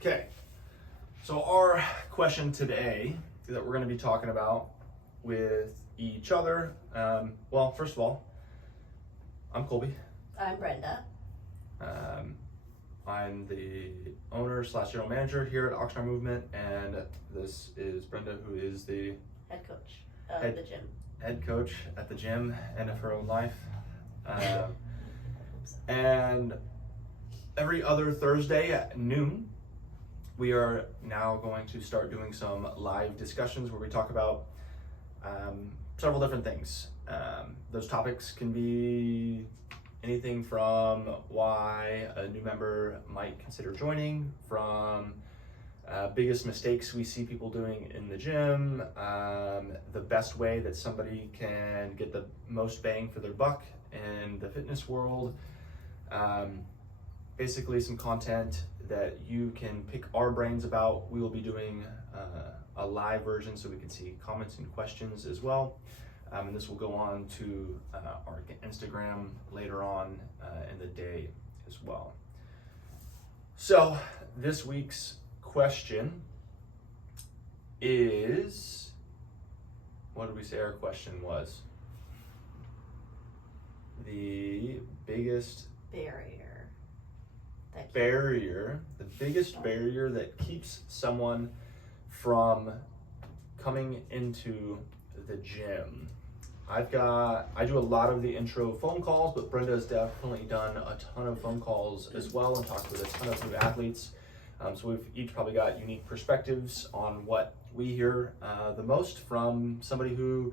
Okay, so our question today that we're going to be talking about with each other, well, first of all, I'm Colby. I'm Brenda. I'm the owner / general manager here at Oxnard Movement, and this is Brenda, who is the Head coach of the gym. Head coach at the gym and of her own life. And every other Thursday at noon, we are now going to start doing some live discussions where we talk about several different things. Those topics can be anything from why a new member might consider joining, from biggest mistakes we see people doing in the gym, the best way that somebody can get the most bang for their buck in the fitness world. Basically some content that you can pick our brains about. We will be doing a live version so we can see comments and questions as well. And this will go on to our Instagram later on in the day as well. So this week's question is, what did we say our question was? The biggest Barrier. the biggest barrier that keeps someone from coming into the gym. I do a lot of the intro phone calls, but Brenda has definitely done a ton of phone calls as well and talked with a ton of new athletes. So we've each probably got unique perspectives on what we hear the most from somebody who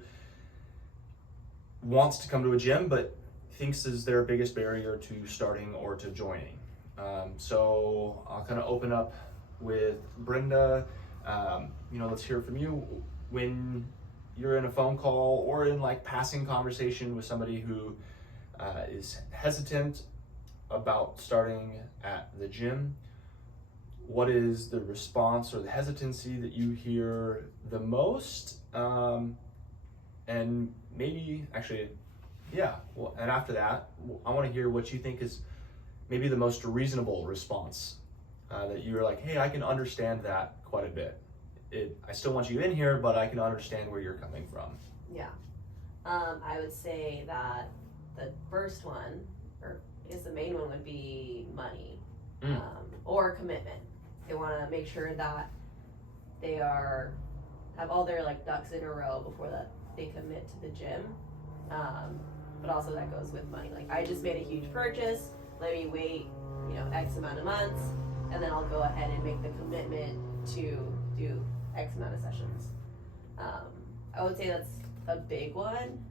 wants to come to a gym, but thinks is their biggest barrier to starting or to joining. So I'll kind of open up with Brenda. Let's hear from you. When you're in a phone call or in like passing conversation with somebody who is hesitant about starting at the gym, what is the response or the hesitancy that you hear the most? And maybe actually, and after that, I want to hear what you think is maybe the most reasonable response that you're like, hey, I can understand that quite a bit. I still want you in here, but I can understand where you're coming from. Yeah. I would say that the first one, or I guess the main one, would be money or commitment. They want to make sure that they have all their like ducks in a row before that they commit to the gym. But also that goes with money. Like, I just made a huge purchase. Let me wait, X amount of months, and then I'll go ahead and make the commitment to do X amount of sessions. I would say that's a big one.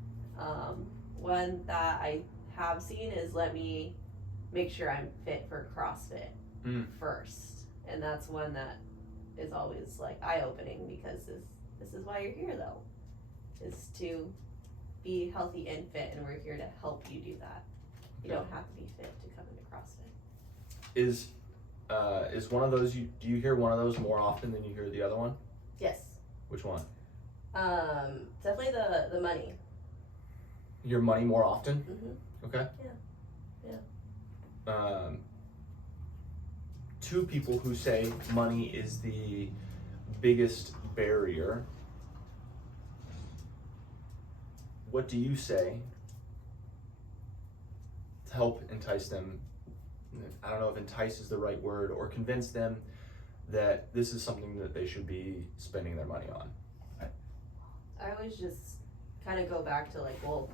One that I have seen is let me make sure I'm fit for CrossFit first. And that's one that is always like eye-opening, because this is why you're here though, is to be healthy and fit, and we're here to help you do that. You don't have to be fit to come into CrossFit. Is one of those, do you hear one of those more often than you hear the other one? Yes. Which one? Definitely the money. You hear money more often? Mm-hmm. Okay. Yeah. Two people who say money is the biggest barrier. What do you say to help entice them? I don't know if entice is the right word, or convince them that this is something that they should be spending their money on. I always just kind of go back to like, well,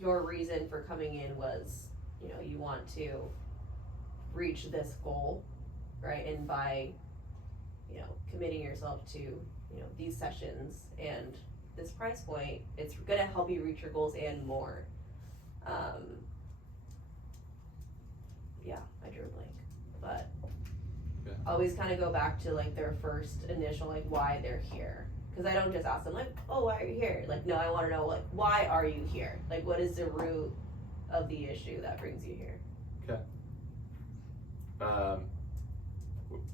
your reason for coming in was, you want to reach this goal, right? And by, committing yourself to, these sessions and this price point, it's going to help you reach your goals and more. I drew a blank, but always kind of go back to like their first initial, like, why they're here. Because I don't just ask them like, oh, why are you here? Like, no, I want to know, like, why are you here? Like, what is the root of the issue that brings you here? Okay.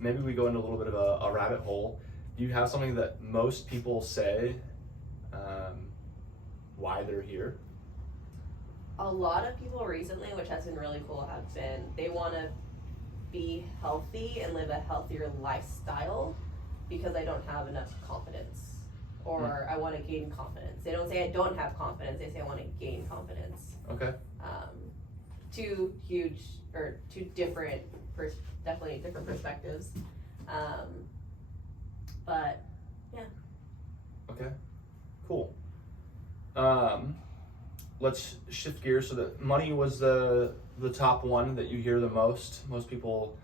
Maybe we go into a little bit of a rabbit hole. Do you have something that most people say why they're here? A lot of people recently, which has been really cool, have been, they want to be healthy and live a healthier lifestyle because I don't have enough confidence, or I want to gain confidence. They don't say I don't have confidence, they say I want to gain confidence. Okay. Two different, definitely different perspectives. But yeah. Okay. Cool. Let's shift gears. So that money was the top one that you hear the most. Most people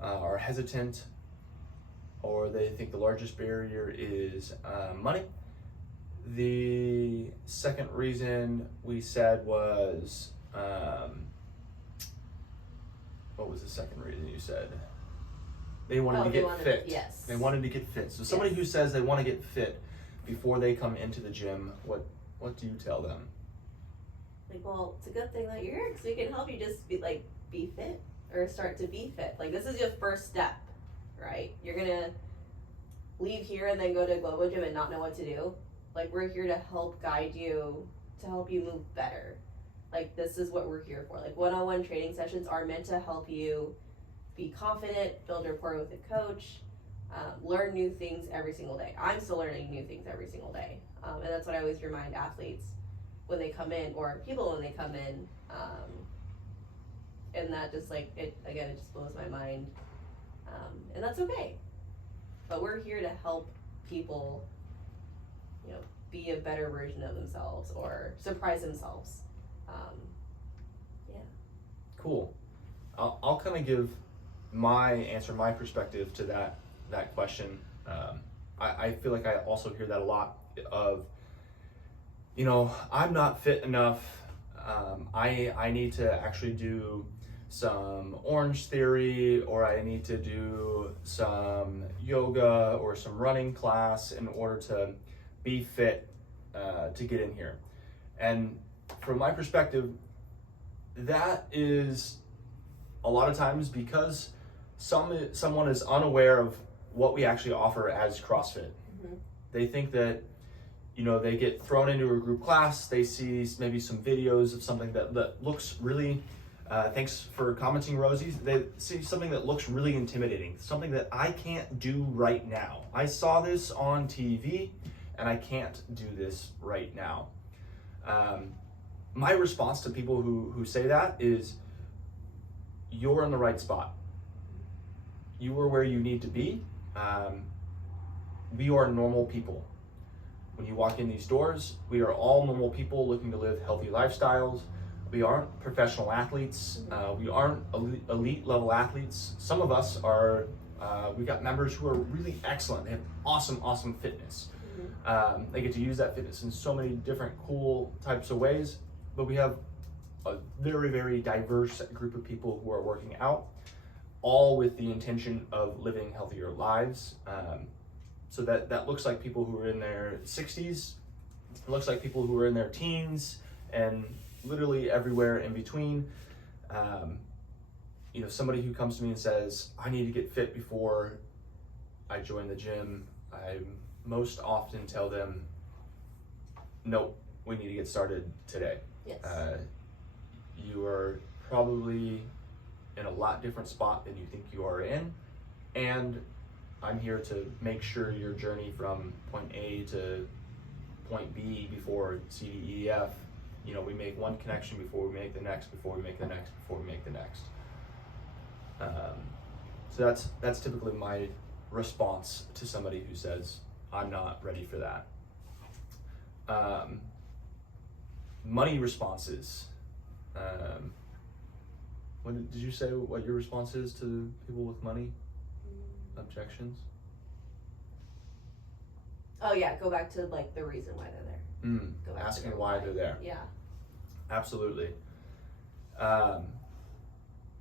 are hesitant, or they think the largest barrier is money. The second reason we said was, what was the second reason you said? They wanted to get fit. Yes. They wanted to get fit. So somebody who says they want to get fit before they come into the gym, what do you tell them? Like, well, it's a good thing that you're here because we can help you just be fit or start to be fit. Like, this is your first step, right? You're gonna leave here and then go to a Global Gym and not know what to do. Like, we're here to help guide you, to help you move better. Like, this is what we're here for. Like, one-on-one training sessions are meant to help you be confident, build rapport with a coach, learn new things every single day. I'm still learning new things every single day. And that's what I always remind athletes when they come in, or people when they come in. And that just it just blows my mind. And that's okay. But we're here to help people, be a better version of themselves or surprise themselves. Yeah. Cool. I'll kind of give my answer, my perspective to that question. I feel like I also hear that a lot of, I'm not fit enough. I need to actually do some Orange Theory, or I need to do some yoga or some running class in order to be fit to get in here. And from my perspective, that is a lot of times because someone is unaware of what we actually offer as CrossFit. Mm-hmm. They think that, they get thrown into a group class, they see maybe some videos of something that looks really, thanks for commenting, Rosie, they see something that looks really intimidating, something that I can't do right now. I saw this on TV and I can't do this right now. My response to people who say that is, you're in the right spot. You are where you need to be. We are normal people. When you walk in these doors, we are all normal people looking to live healthy lifestyles. We aren't professional athletes. We aren't elite level athletes. Some of us are, we've got members who are really excellent. They have awesome fitness. They get to use that fitness in so many different cool types of ways, but we have a very, very diverse group of people who are working out, all with the intention of living healthier lives. So that looks like people who are in their 60s, it looks like people who are in their teens, and literally everywhere in between. Somebody who comes to me and says, I need to get fit before I join the gym, I most often tell them, nope, we need to get started today. Yes. You are probably in a lot different spot than you think you are in, and I'm here to make sure your journey from point A to point B before C, D, E, F, we make one connection before we make the next, before we make the next, before we make the next. So that's typically my response to somebody who says, I'm not ready for that. Money responses. What did you say what your response is to people with money objections? Oh yeah, go back to the reason why they're there. Asking why they're there. Yeah. Absolutely. And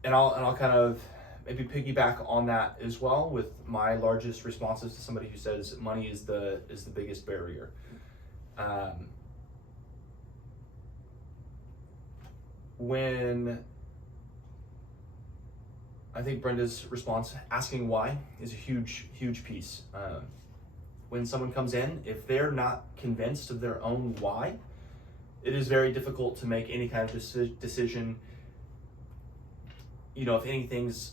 I'll kind of maybe piggyback on that as well with my largest responses to somebody who says money is the biggest barrier. When I think Brenda's response, asking why, is a huge piece. When someone comes in, if they're not convinced of their own why, it is very difficult to make any kind of decision. If anything's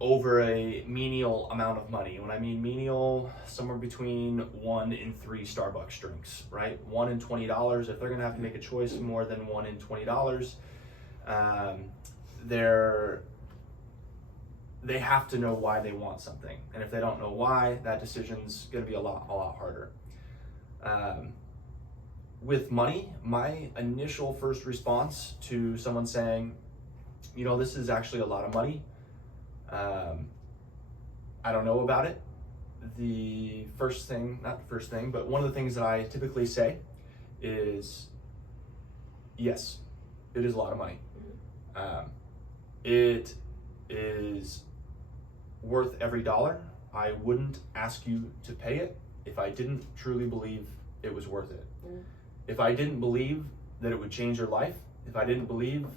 over a menial amount of money. When I mean menial, somewhere between 1 and 3 Starbucks drinks, right? $1 and $20. If they're gonna have to make a choice more than $1 and $20, they have to know why they want something. And if they don't know why, that decision's gonna be a lot harder. With money, my initial first response to someone saying, this is actually a lot of money, I don't know about it. But one of the things that I typically say is, yes, it is a lot of money. It is worth every dollar. I wouldn't ask you to pay it if I didn't truly believe it was worth it. If I didn't believe that it would change your life, if I didn't believe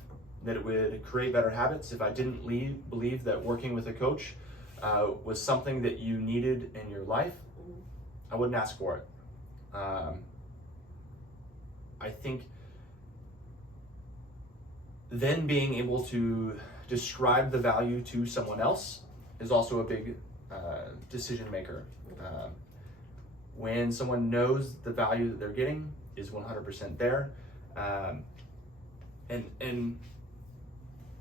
that it would create better habits, if I didn't believe that working with a coach was something that you needed in your life, I wouldn't ask for it. I think then being able to describe the value to someone else is also a big decision maker. When someone knows the value that they're getting is 100% there. And in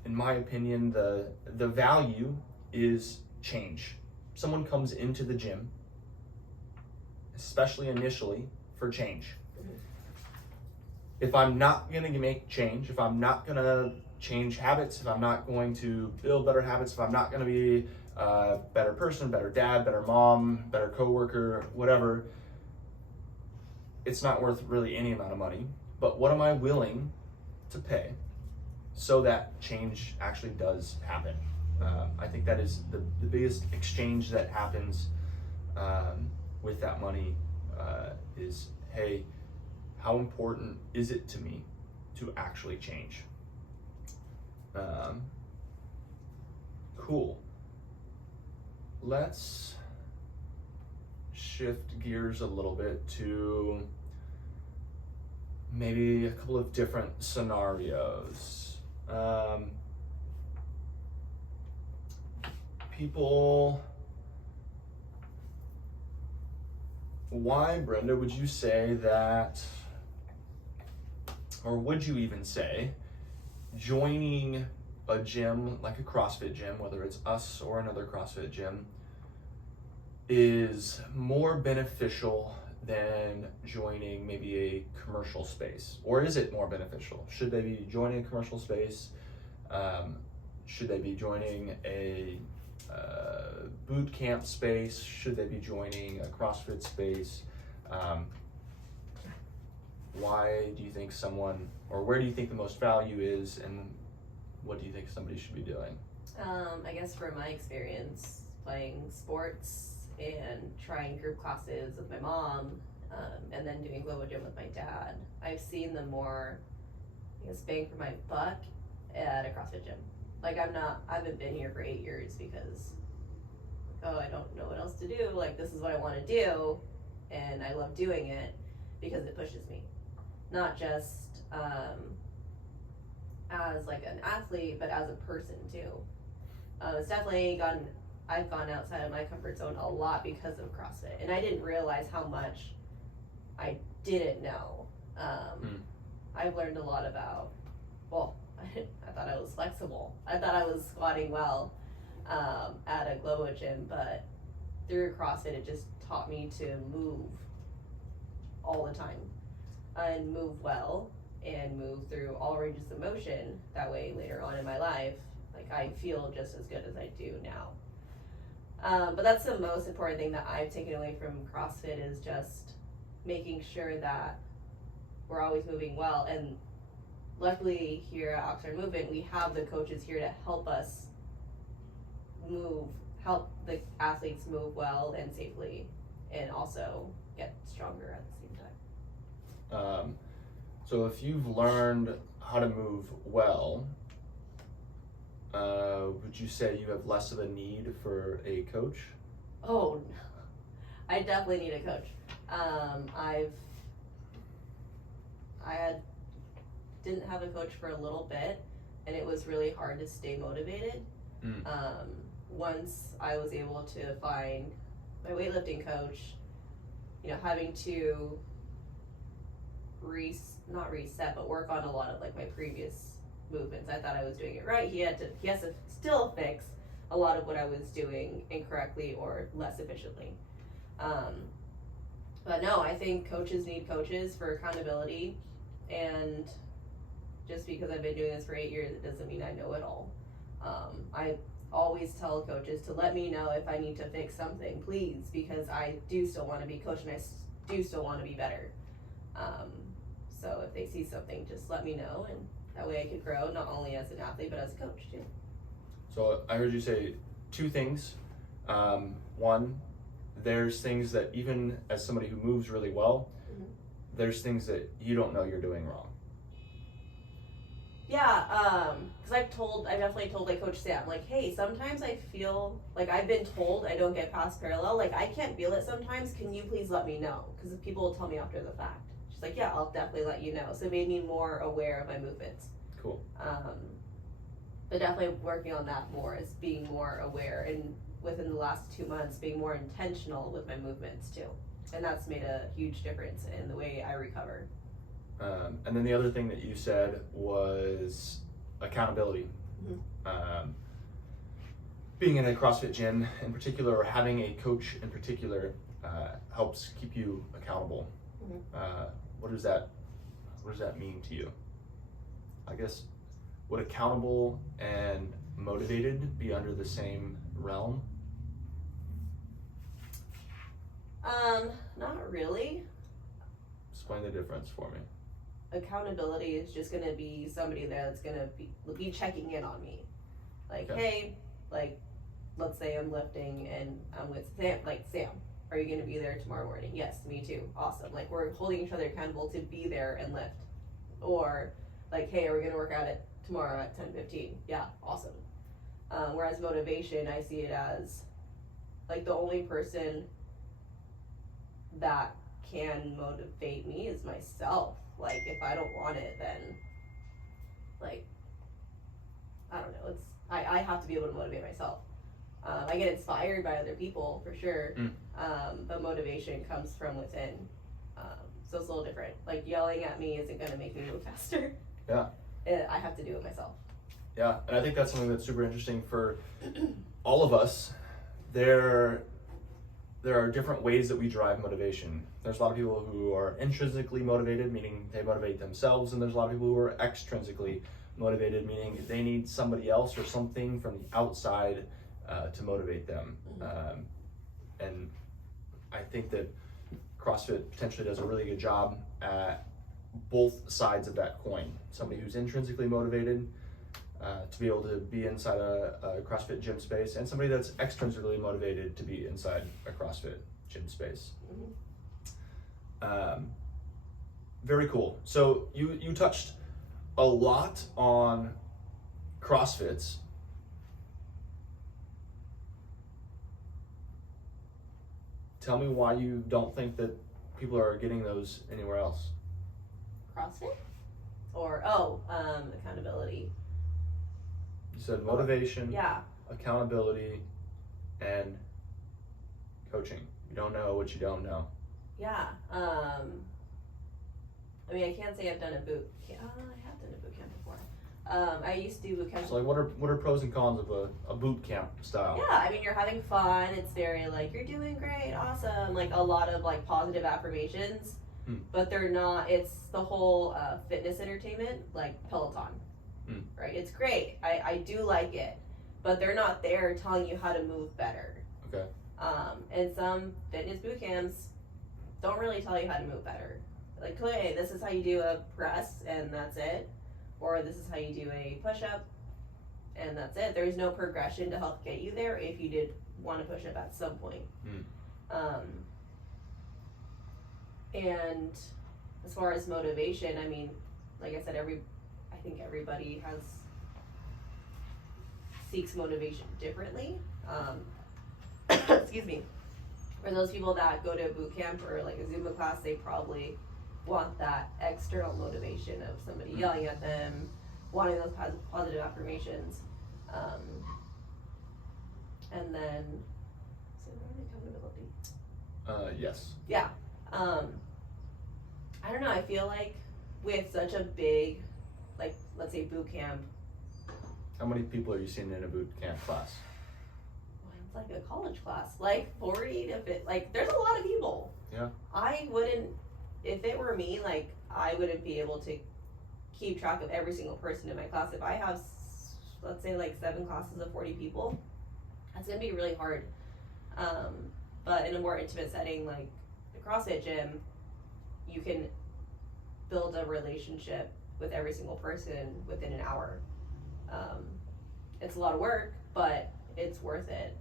my opinion, the value is change. Someone comes into the gym, especially initially, for change. If I'm not gonna make change, if I'm not gonna change habits, if I'm not going to build better habits, if I'm not gonna be a better person, better dad, better mom, better coworker, whatever, it's not worth really any amount of money. But what am I willing to pay so that change actually does happen? I think that is the biggest exchange that happens with that money is, hey, how important is it to me to actually change? Cool. Let's shift gears a little bit to maybe a couple of different scenarios. Why, Brenda, would you say that, or would you even say, joining a gym like a CrossFit gym, whether it's us or another CrossFit gym, is more beneficial than joining maybe a commercial space? Or is it more beneficial? Should they be joining a commercial space? Should they be joining a boot camp space? Should they be joining a CrossFit space? Why do you think where do you think the most value is, and what do you think somebody should be doing? I guess from my experience playing sports and trying group classes with my mom, and then doing Globo Gym with my dad, I've seen the more, bang for my buck at a CrossFit gym. Like I haven't been here for 8 years because, I don't know what else to do. Like this is what I want to do, and I love doing it because it pushes me. Not just as like an athlete, but as a person too. It's definitely I've gone outside of my comfort zone a lot because of CrossFit, and I didn't realize how much I didn't know. I've learned a lot about, I thought I was flexible. I thought I was squatting well at a Globo Gym, but through CrossFit, it just taught me to move all the time and move well and move through all ranges of motion. That way later on in my life, like I feel just as good as I do now. But that's the most important thing that I've taken away from CrossFit is just making sure that we're always moving well. And luckily here at Oxford Movement, we have the coaches here to help us help the athletes move well and safely, and also get stronger at the same time. So if you've learned how to move well, would you say you have less of a need for a coach? Oh, no. I definitely need a coach. Didn't have a coach for a little bit, and it was really hard to stay motivated. once I was able to find my weightlifting coach, having to not reset, but work on a lot of like my previous movements. I thought I was doing it right. He has to still fix a lot of what I was doing incorrectly or less efficiently. But no, I think coaches need coaches for accountability, and just because I've been doing this for 8 years, it doesn't mean I know it all. I always tell coaches to let me know if I need to fix something, please, because I do still want to be coached and I do still want to be better. So if they see something, just let me know, and that way I could grow not only as an athlete but as a coach too. So I heard you say two things. One, there's things that even as somebody who moves really well, there's things that you don't know you're doing wrong. Yeah, because I've definitely told like Coach Sam, like, hey, sometimes I feel like I've been told I don't get past parallel, like I can't feel it sometimes, can you please let me know? Because people will tell me after the fact. She's like, yeah, I'll definitely let you know. So it made me more aware of my movements. Cool. But definitely working on that more, is being more aware, and within the last 2 months being more intentional with my movements too. And that's made a huge difference in the way I recover. And then the other thing that you said was accountability. Being in a CrossFit gym in particular, or having a coach in particular, helps keep you accountable. What does that mean to you? I guess, would accountable and motivated be under the same realm? Not really. Explain the difference for me. Accountability is just gonna be somebody that's gonna be checking in on me. Like, Okay. hey, like, let's say I'm lifting and I'm with Sam, are you gonna be there tomorrow morning? Yes, me too. Awesome. Like, we're holding each other accountable to be there and lift. Or like, hey, are we gonna work out it tomorrow at 10:15? Yeah, awesome. Whereas motivation, I see it as like the only person that can motivate me is myself. Like, if I don't want it, then like, I don't know, I have to be able to motivate myself. I get inspired by other people for sure, but motivation comes from within. So it's a little different. Like, yelling at me isn't gonna make me move faster. Yeah. I have to do it myself. Yeah, and I think that's something that's super interesting for all of us. There are different ways that we drive motivation. There's a lot of people who are intrinsically motivated, meaning they motivate themselves, and there's a lot of people who are extrinsically motivated, meaning they need somebody else or something from the outside to motivate them. And I think that CrossFit potentially does a really good job at both sides of that coin. Somebody who's intrinsically motivated to be able to be inside a CrossFit gym space, and somebody that's extrinsically motivated to be inside a CrossFit gym space. Very cool. So you touched a lot on CrossFits. Tell me why you don't think that people are getting those anywhere else. CrossFit? Or, accountability. You said motivation, Yeah. accountability, and coaching. You don't know what you don't know. Yeah. I mean, I can't say I've done a boot camp. I have done a boot camp before. I used to do boot camp. So, like, what are pros and cons of a boot camp style? Yeah, I mean, you're having fun. It's very like, you're doing great, awesome. Like, a lot of like positive affirmations, but they're not. It's the whole fitness entertainment, like Peloton, right? It's great. I do like it, but they're not there telling you how to move better. Okay. And some fitness boot camps don't really tell you how to move better. Like, hey, this is how you do a press, and that's it. Or this is how you do a push-up, and that's it. There's no progression to help get you there if you did want to push up at some point. And as far as motivation, I mean, like I said, I think everybody seeks motivation differently. Excuse me. For those people that go to a boot camp or like a Zumba class, they probably want that external motivation of somebody yelling at them, wanting those positive affirmations. And then, so accountability. Yes. Yeah. I don't know, I feel like with such a big, like, let's say boot camp. How many people are you seeing in a boot camp class? Well, it's like a college class, like 40 to 50, like, there's a lot of people. Yeah. I wouldn't, if it were me, like, I wouldn't be able to keep track of every single person in my class. If I have, let's say, like 7 classes of 40 people, that's gonna be really hard. But in a more intimate setting, like the CrossFit gym, you can build a relationship with every single person within an hour. It's a lot of work, but it's worth it.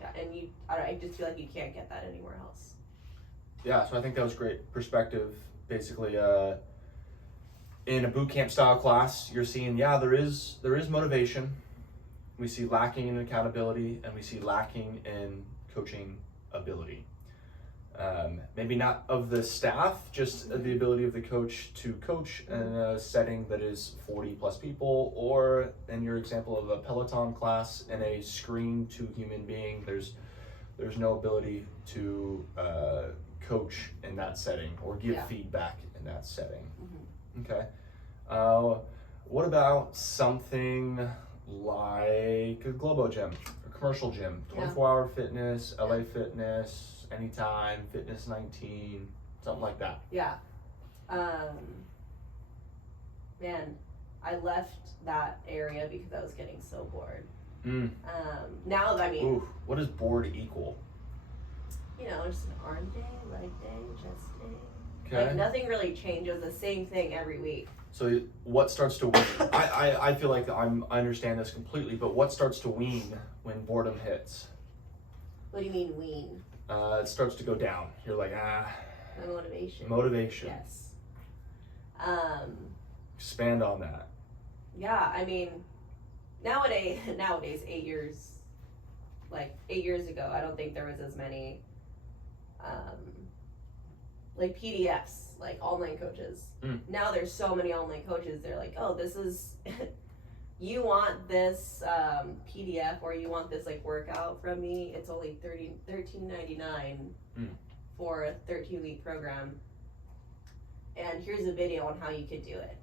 Yeah, and I just feel like you can't get that anywhere else. Yeah, so I think that was great perspective. Basically, in a boot camp style class, you're seeing, there is motivation. We see lacking in accountability, and we see lacking in coaching ability. Maybe not of the staff, just the ability of the coach to coach in a setting that is 40 plus people, or in your example of a Peloton class in a screen to human being, there's no ability to coach in that setting or give feedback in that setting. Okay. What about something like a Globo gym, a commercial gym, 24-hour fitness, LA Fitness, Anytime, Fitness 19, something like that? Yeah. Man, I left that area because I was getting so bored. Now, I mean... Ooh, what does bored equal? You know, just an arm day, leg day, chest day. Okay. Like, nothing really changes, the same thing every week. So what starts to wean? I feel like I understand this completely, but what starts to wean when boredom hits? What do you mean wean? It starts to go down. You're like, My motivation. Motivation. Yes. Expand on that. Yeah, I mean, nowadays, 8 years, like 8 years ago, I don't think there was as many, like PDFs, like online coaches. Now there's so many online coaches. They're like, oh, this is, you want this PDF or you want this like workout from me. It's only $13.99 for a 13-week program. And here's a video on how you could do it.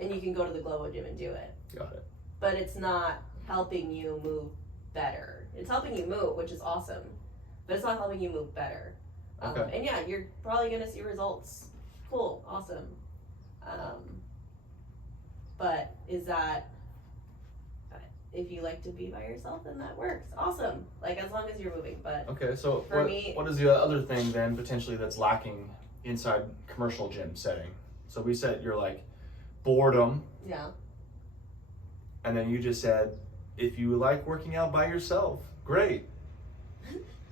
And you can go to the Globo gym and do it. Got it. But it's not helping you move better. It's helping you move, which is awesome. But it's not helping you move better. Okay. And yeah, you're probably going to see results. Cool. Awesome. But is that, if you like to be by yourself, then that works. Awesome. Like, as long as you're moving. But okay, so for me, what is the other thing then potentially that's lacking inside commercial gym setting? So we said you're like boredom. Yeah. And then you just said, if you like working out by yourself, great.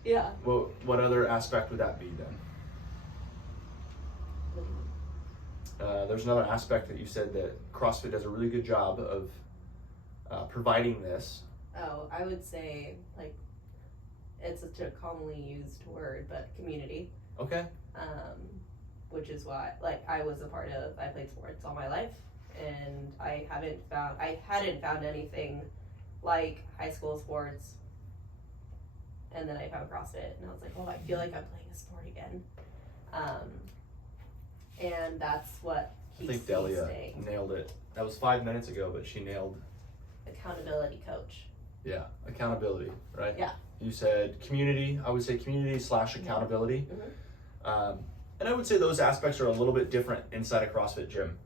Yeah. Well, what other aspect would that be then? There's another aspect that you said that CrossFit does a really good job of providing this. Oh, I would say, like, it's such a commonly used word, but community. Okay. Which is why, like, I played sports all my life, and I hadn't found anything like high school sports. And then I found CrossFit, and I was like, oh, I feel like I'm playing a sport again. And that's what keeps me staying. I think Delia nailed it. That was 5 minutes ago, but she nailed accountability coach. Yeah, accountability, right? Yeah. You said community. I would say community / accountability. And I would say those aspects are a little bit different inside a CrossFit gym.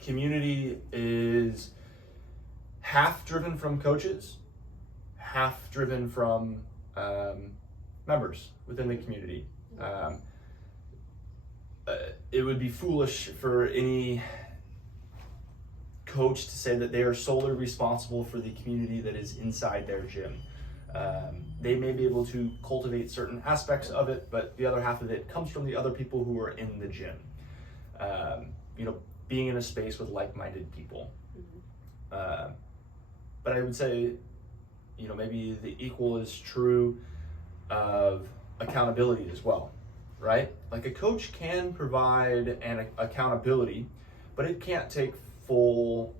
Community is half driven from coaches, half driven from members within the community. It would be foolish for any coach to say that they are solely responsible for the community that is inside their gym. They may be able to cultivate certain aspects of it, but the other half of it comes from the other people who are in the gym. Being in a space with like-minded people. But I would say, maybe the equal is true of accountability as well, right? Like a coach can provide an accountability, but it can't take full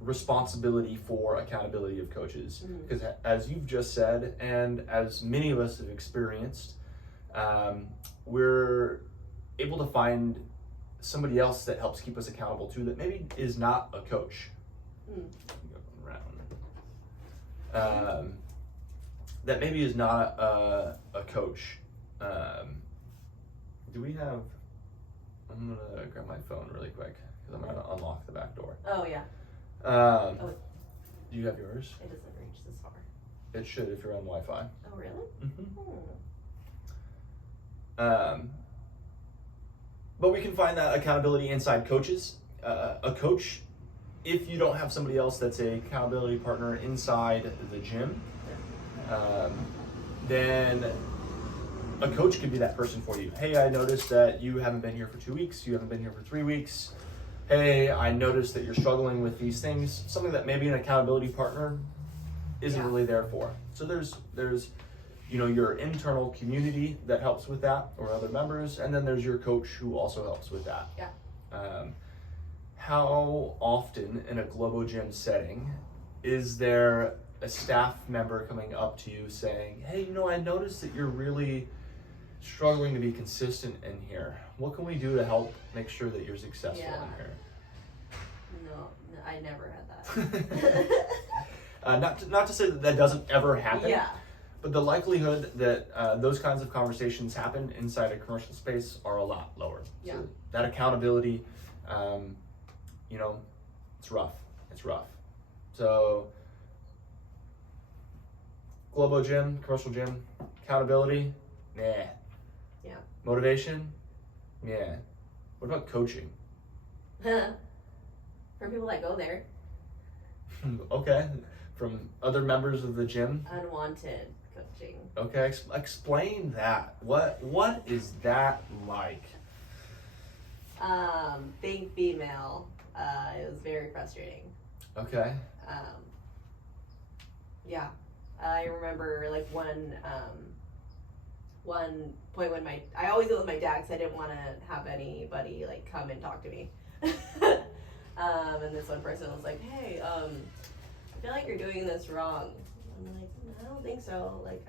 responsibility for accountability of coaches. Mhm. Because as you've just said, and as many of us have experienced, we're able to find somebody else that helps keep us accountable too, that maybe is not a coach. That maybe is not a coach. Do we have, I'm gonna grab my phone really quick because I'm gonna unlock the back door. Oh, yeah. Do you have yours? It doesn't reach this far. It should if you're on Wi-Fi. Oh, really? But we can find that accountability inside coaches. A coach, if you don't have somebody else that's a accountability partner inside the gym, then a coach could be that person for you. Hey, I noticed that you haven't been here for 2 weeks. You haven't been here for 3 weeks. Hey, I noticed that you're struggling with these things. Something that maybe an accountability partner isn't really there for. So there's your internal community that helps with that, or other members, and then there's your coach who also helps with that. Yeah. How often in a Globo Gym setting is there a staff member coming up to you saying, hey, I noticed that you're really struggling to be consistent in here. What can we do to help make sure that you're successful in here? No, I never had that. Not to say that doesn't ever happen. Yeah. But the likelihood that those kinds of conversations happen inside a commercial space are a lot lower. Yeah. So that accountability, it's rough. It's rough. So Globo Gym, commercial gym, accountability, nah. Yeah. Motivation, yeah. What about coaching? For people that go there. Okay. From other members of the gym? Unwanted coaching. Okay, explain that. What is that like? Being female, it was very frustrating. Okay. Yeah, I remember like one point when I always go with my dad because I didn't want to have anybody like come and talk to me. And this one person was like, hey, I feel like you're doing this wrong. I'm like, I don't think so. Like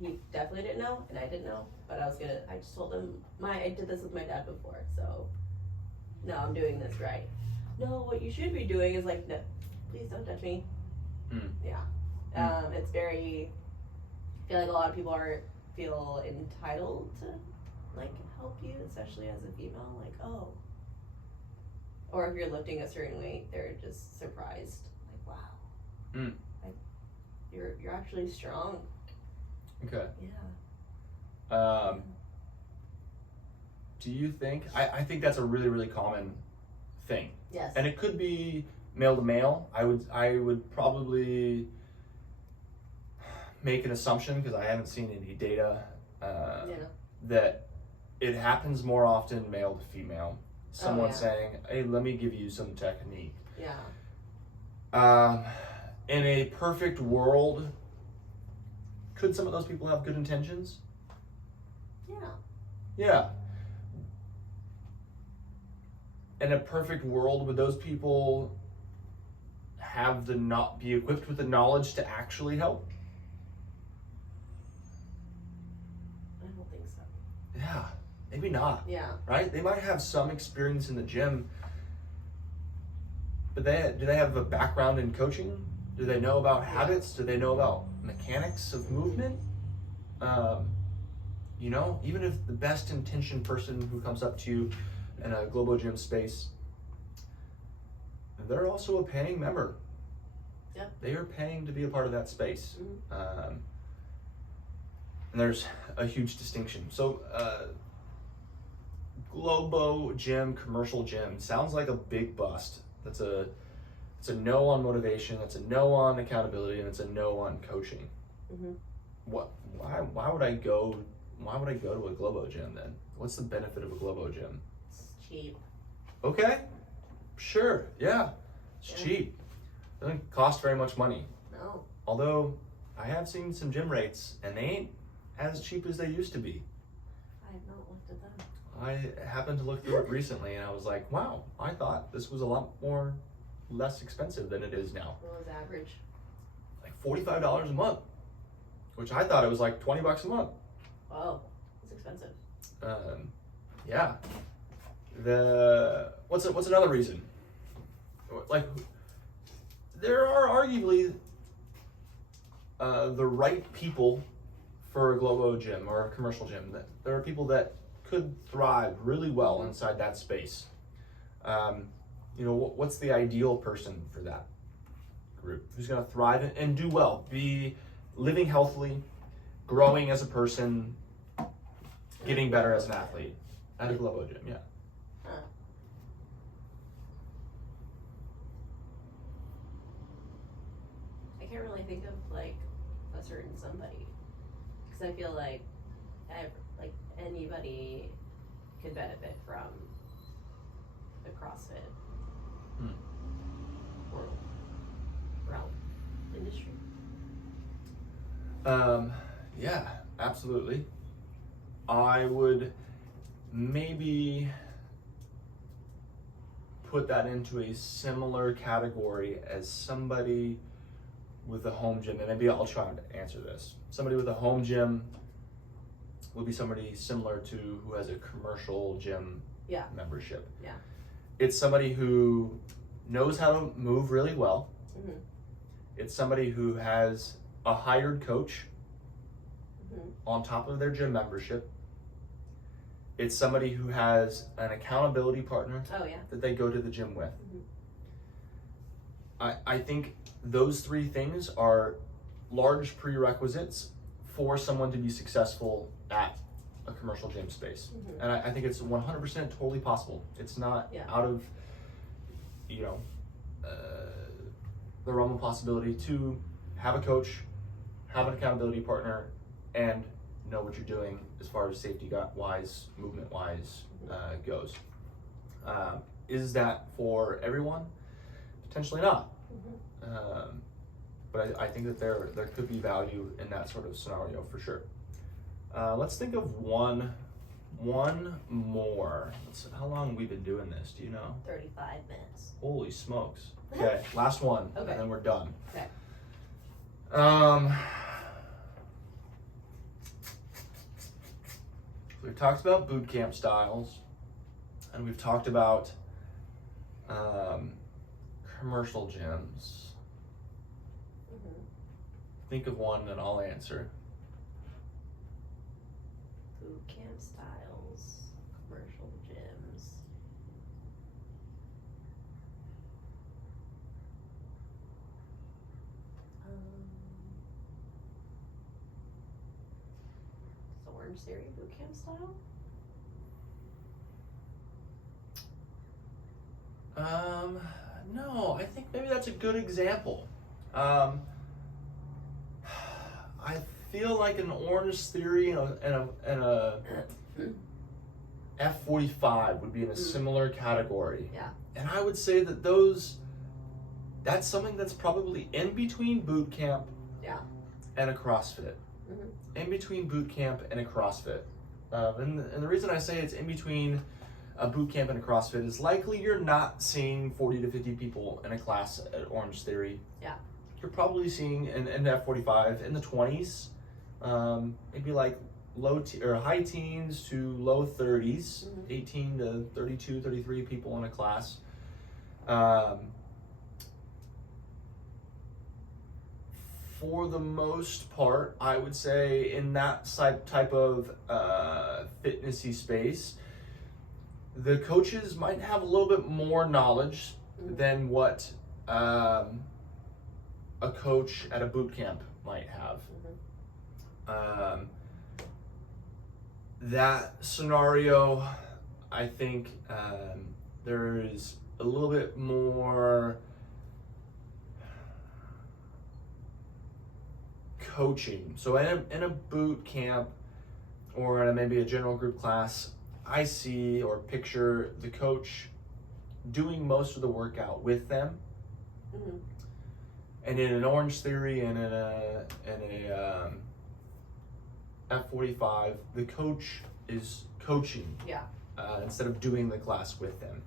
he definitely didn't know, and I didn't know, but I just told him I did this with my dad before, so no, I'm doing this right. No, what you should be doing is like, no, please don't touch me. Yeah. It's very, I feel like a lot of people feel entitled to like help you, especially as a female, like, oh. Or if you're lifting a certain weight, they're just surprised, like, wow, like, you're actually strong. Okay. Yeah. Do you think, I think that's a really, really common thing. Yes. And it could be male to male. I would probably make an assumption, because I haven't seen any data, that it happens more often male to female. Someone saying, hey, let me give you some technique. Yeah. In a perfect world, could some of those people have good intentions? Yeah. Yeah. In a perfect world, would those people be equipped with the knowledge to actually help? I don't think so. Yeah, maybe not. Yeah. Right? They might have some experience in the gym, but do they have a background in coaching? Do they know about habits? Do they know about mechanics of movement? Even if the best intentioned person who comes up to you in a Globo Gym space, they're also a paying member. Yep. They are paying to be a part of that space. Mm-hmm. And there's a huge distinction. So, Globo Gym, commercial gym, sounds like a big bust. It's a no on motivation, it's a no on accountability, and it's a no on coaching. Mm-hmm. Why would I go to a Globo Gym then? What's the benefit of a Globo Gym? It's cheap. Okay, sure, yeah, it's cheap. It doesn't cost very much money. No. Although, I have seen some gym rates, and they ain't as cheap as they used to be. I have not looked at them. I happened to look through it recently, and I was like, wow, I thought this was a lot more less expensive than it is now. What was average? Like $45 a month, which I thought it was like $20 a month. Oh, it's expensive. Yeah. What's another reason? Like, there are arguably the right people for a Globo gym or a commercial gym. That there are people that could thrive really well inside that space. What's the ideal person for that group? Who's going to thrive and do well, be living healthily, growing as a person, getting better as an athlete at a Globo gym? Yeah. Huh. I can't really think of like a certain somebody, because I feel like anybody could benefit from the CrossFit world realm industry. Yeah, absolutely. I would maybe put that into a similar category as somebody with a home gym, and maybe I'll try to answer this. Somebody with a home gym would be somebody similar to who has a commercial gym membership. Yeah. It's somebody who knows how to move really well. Mm-hmm. It's somebody who has a hired coach on top of their gym membership. It's somebody who has an accountability partner that they go to the gym with. I think those three things are large prerequisites for someone to be successful at a commercial gym space. And I think it's 100% totally possible. It's not out of the realm of possibility to have a coach, have an accountability partner, and know what you're doing as far as safety wise, movement wise goes. Is that for everyone? Potentially not. But I think that there could be value in that sort of scenario for sure. Let's think of one more. How long have we been doing this? Do you know? 35 minutes. Holy smokes. Okay, last one, and then we're done. Okay. We've talked about boot camp styles, and we've talked about commercial gyms. Think of one and I'll answer. Boot camp styles, commercial gyms. Is Orange Theory boot camp style? No, I think maybe that's a good example. I feel like an Orange Theory and a F45 would be in a similar category. Yeah. And I would say that that's something that's probably in between boot camp and a CrossFit. In between boot camp and a CrossFit. And the reason I say it's in between a boot camp and a CrossFit is likely you're not seeing 40 to 50 people in a class at Orange Theory. Yeah. You're probably seeing in F45 in the 20s, maybe like high teens to low 30s, 18 to 32, 33 people in a class. For the most part, I would say in that type of fitnessy space, the coaches might have a little bit more knowledge than what a coach at a boot camp might have. That scenario, I think there is a little bit more coaching. So in a boot camp or in maybe a general group class, I see or picture the coach doing most of the workout with them. And in an Orange Theory and in a F45, the coach is coaching instead of doing the class with them.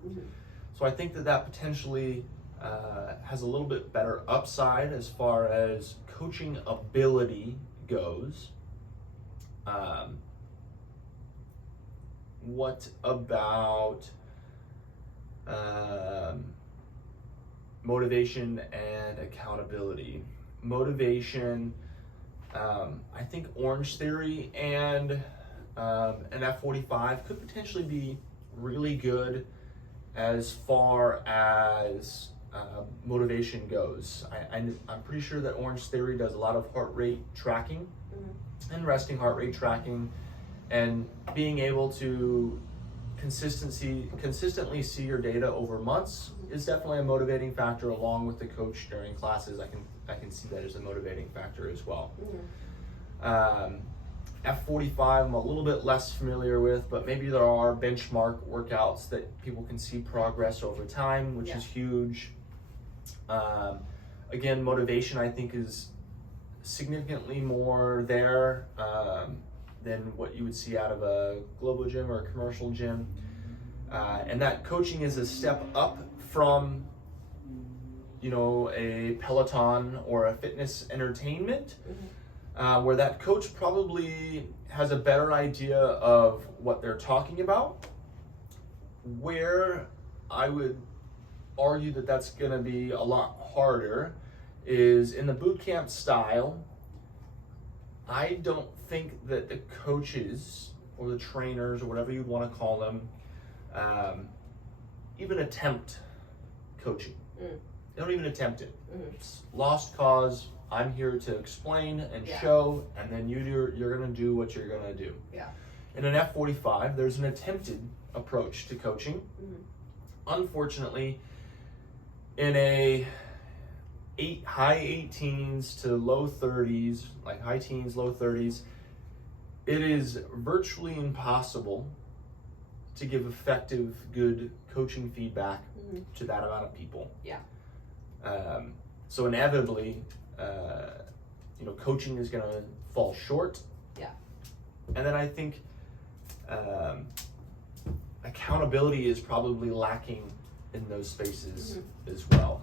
So I think that potentially has a little bit better upside as far as coaching ability goes. What about motivation and accountability? Motivation, I think Orange Theory and an F45 could potentially be really good as far as motivation goes. I'm pretty sure that Orange Theory does a lot of heart rate tracking and resting heart rate tracking, and being able to consistently see your data over months is definitely a motivating factor, along with the coach during classes. I can see that as a motivating factor as well. F45 I'm a little bit less familiar with, but maybe there are benchmark workouts that people can see progress over time, which is huge. Again, motivation I think is significantly more there than what you would see out of a global gym or a commercial gym. And that coaching is a step up from, a Peloton or a fitness entertainment, where that coach probably has a better idea of what they're talking about. Where I would argue that that's going to be a lot harder is in the boot camp style. I don't think that the coaches or the trainers or whatever you'd want to call them even attempt coaching. They don't even attempt it. It's lost cause. I'm here to explain and show, and then you're going to do what you're going to do. In an F45, there's an attempted approach to coaching. Unfortunately, in a high 18s to low 30s, like high teens, low 30s, it is virtually impossible to give effective, good coaching feedback to that amount of people. So inevitably, coaching is going to fall short. And then I think accountability is probably lacking in those spaces as well.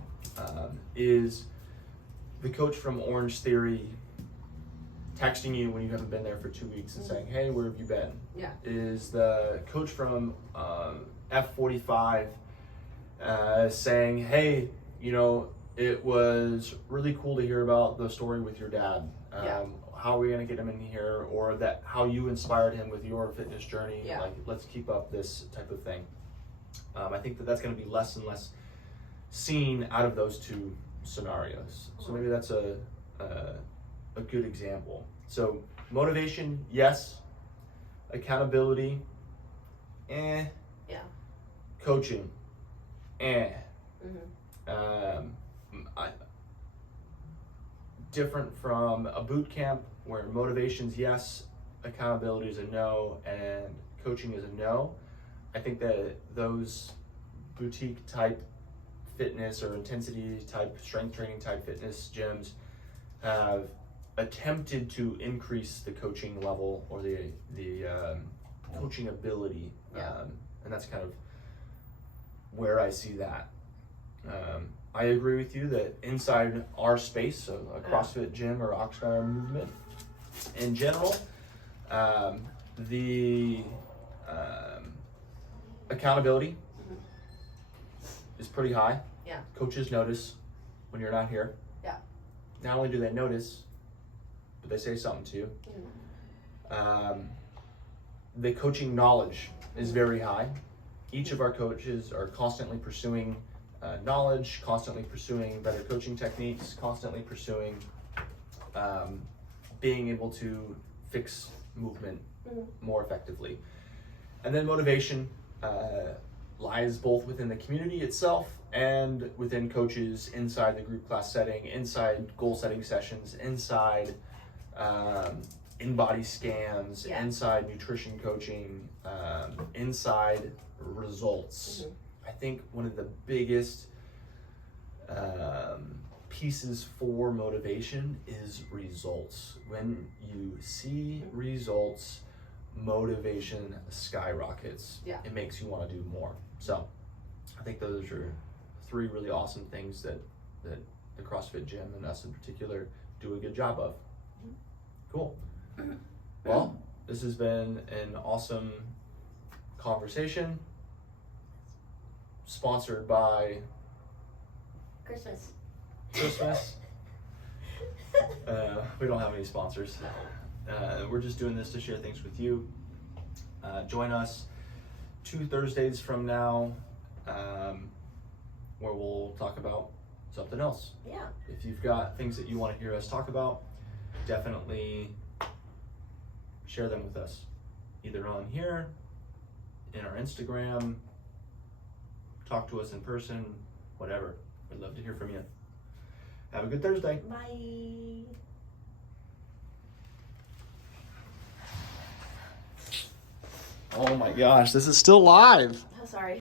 Is the coach from Orange Theory texting you when you haven't been there for 2 weeks and saying, hey, where have you been? Is the coach from F45 saying, hey, it was really cool to hear about the story with your dad. How are we going to get him in here? Or that how you inspired him with your fitness journey. Like, let's keep up this type of thing. I think that's going to be less and less seen out of those two scenarios. So maybe that's a good example. So motivation, yes. Accountability, Coaching, different from a boot camp where motivation's yes, accountability is a no, and coaching is a no. I think that those boutique type fitness or intensity type strength training type fitness gyms have attempted to increase the coaching level or the coaching ability, and that's kind of where I see that. I agree with you that inside our space, so a CrossFit gym or Oxford movement in general, the accountability is pretty high. Coaches notice when you're not here. Not only do they notice, but they say something to you. The coaching knowledge is very high. Each of our coaches are constantly pursuing knowledge, constantly pursuing better coaching techniques, constantly pursuing being able to fix movement more effectively. And then motivation lies both within the community itself and within coaches inside the group class setting, inside goal setting sessions, inside in-body scans, inside nutrition coaching, inside results. I think one of the biggest pieces for motivation is results. When you see results, motivation skyrockets. It makes you want to do more. So I think those are three really awesome things that the CrossFit gym and us in particular do a good job of. Cool. Well, this has been an awesome conversation, sponsored by Christmas. We don't have any sponsors. We're just doing this to share things with you. Join us 2 Thursdays from now, where we'll talk about something else. Yeah. If you've got things that you want to hear us talk about, definitely share them with us, either on here, in our Instagram, talk to us in person, whatever. We'd love to hear from you. Have a good Thursday. Bye. Oh my gosh, this is still live. Oh, sorry.